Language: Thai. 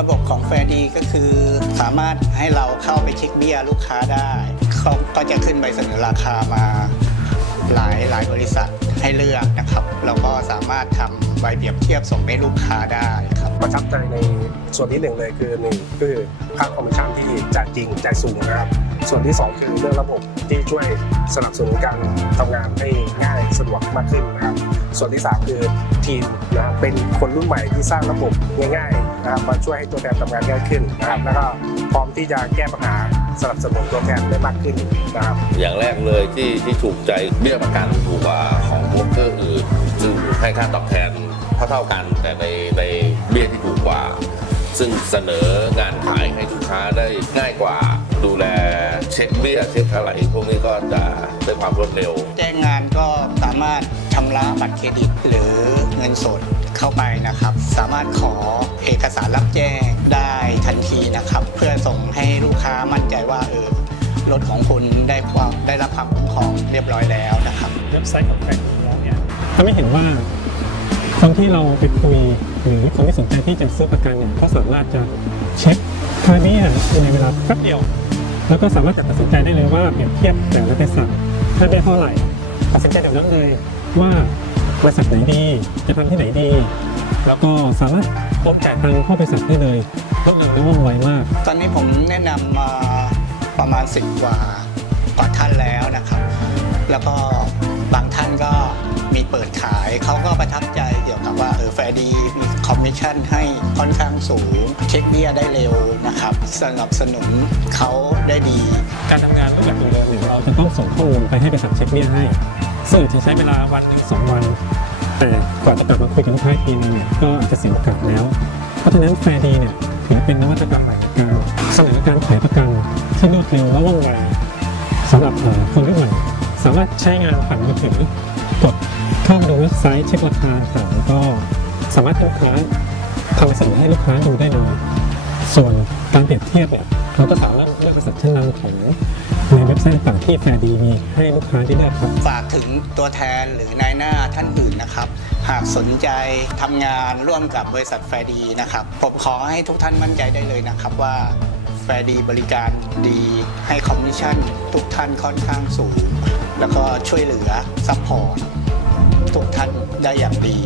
ระบบของแฟร์ดีก็คือสามารถให้เราเข้าไปเช็คเบี้ยลูกค้าได้เขาก็จะขึ้นใบเสนอราคามาหลายหลายบริษัทให้เลือกนะครับ เราก็สามารถทำใบเปรียบเทียบส่งให้ลูกค้าได้ครับประทับใจในส่วนที่หนึ่งเลยคือหนึ่งคือค่าคอมมิชชั่นที่จ่ายจริงจ่ายสูงนะครับ ส่วนที่สองคือเรื่องระบบที่ช่วยสนับสนุนการทำงานให้ง่ายสะดวกมากขึ้นนะครับ ส่วนที่สามคือทีมนะครับเป็นคนรุ่นใหม่ที่สร้างระบบง่ายๆนะครับมาช่วยให้ตัวแทนทำงานง่ายขึ้นนะครับแล้วก็พร้อมที่จะแก้ปัญหาสนับสนุนตัวแทนได้มากขึ้นนะครับอย่างแรกเลยที่ที่ถูกใจเบี้ยประกันถูกกว่าของโบรกเกอร์อื่นซึ่งให้ค่าตอบแทนเท่าๆกันแต่ในในเบี้ยที่ถูกกว่า ซึ่งเสนองานขายให้ลูกค้าได้ง่ายกว่าดูแลเช็คเบี้ยเช็คอะไรพวกนี้ก็จะได้ความรวดเร็ว แจ้งงานก็สามารถชำระบัตรเครดิต หรือเงินสดเข้าไปนะครับ สามารถขอเอกสารรับแจ้งได้ทันทีนะครับ เพื่อส่งให้ลูกค้ามั่นใจว่าเออรถของคุณได้ความได้รับความคุ้มครองเรียบร้อยแล้วนะครับเว็บไซต์ของแฟนแล้วเนี่ยทำให้เห็นว่าคนที่เราไปคุยหรือคนที่สนใจที่จะซื้อประกันเนี่ยก็สามารถจะเช็คค่าเบี้ยในเวลาแป๊บเดียว แล้วก็สามารถจะตัดสินใจได้เลยว่าเปรียบเทียบแต่ละบริษัทถ้าได้เท่าไหร่ตัดสินใจเดี๋ยวนั้นเลย ว่าบริษัทไหนดีจะทำที่ไหนดี แล้วก็สามารถโอนจ่ายตังค์เข้าบริษัทได้เลยรวดเร็วและว่องไวมาก ตอนนี้ผมแนะนำมาประมาณ10กว่ากว่าท่านแล้วนะครับ แล้วก็บางท่านก็มีเปิดขายเขาก็ประทับใจเกี่ยวกับว่าเออแฟร์ดีมีคอมมิชชั่นให้ค่อนข้างสูง เช็คเบี้ยได้เร็วนะครับสนับสนุนเขาได้ดี การทำงานรูปแบบโรงแรมเนี่ยเราจะต้องส่งข้อมูลไปให้บริษัทเช็คเบี้ยให้ ซึ่งอาจะใช้เวลาวันหนึ่งสองวัน แต่กว่าจะกลับมาคุยกับลูกค้าทีนึงเนี่ยก็อาจจะเสียโอกาสแล้ว เพราะฉะนั้นแฟร์ดีเนี่ยถือเป็นนวัตกรรมใหม่การเสนอการขายประกันที่รวดเร็วและว่องไวสำหรับคนรุ่นใหม่สามารถใช้งานผ่านมือถือกดเข้าดูเว็บไซต์เช็คราคาต่างแล้วก็สามารถลูกค้าทำใบเสนอให้ลูกค้าดูได้เลยส่วนการเปรียบเทียบเนี่ยเราก็สามารถเลือกบริษัทชั้นนำของ ในเว็บไซต์ต่างที่แฟร์ดีมีให้ลูกค้าได้เลือกครับ ฝากถึงตัวแทนหรือนายหน้าท่านอื่นนะครับ หากสนใจทำงานร่วมกับบริษัทแฟร์ดีนะครับ ผมขอให้ทุกท่านมั่นใจได้เลยนะครับว่าแฟร์ดีบริการดีให้คอมมิชชั่น ทุกท่านค่อนข้างสูง แล้วก็ช่วยเหลือซัพพอร์ตทุกท่านได้อย่างดี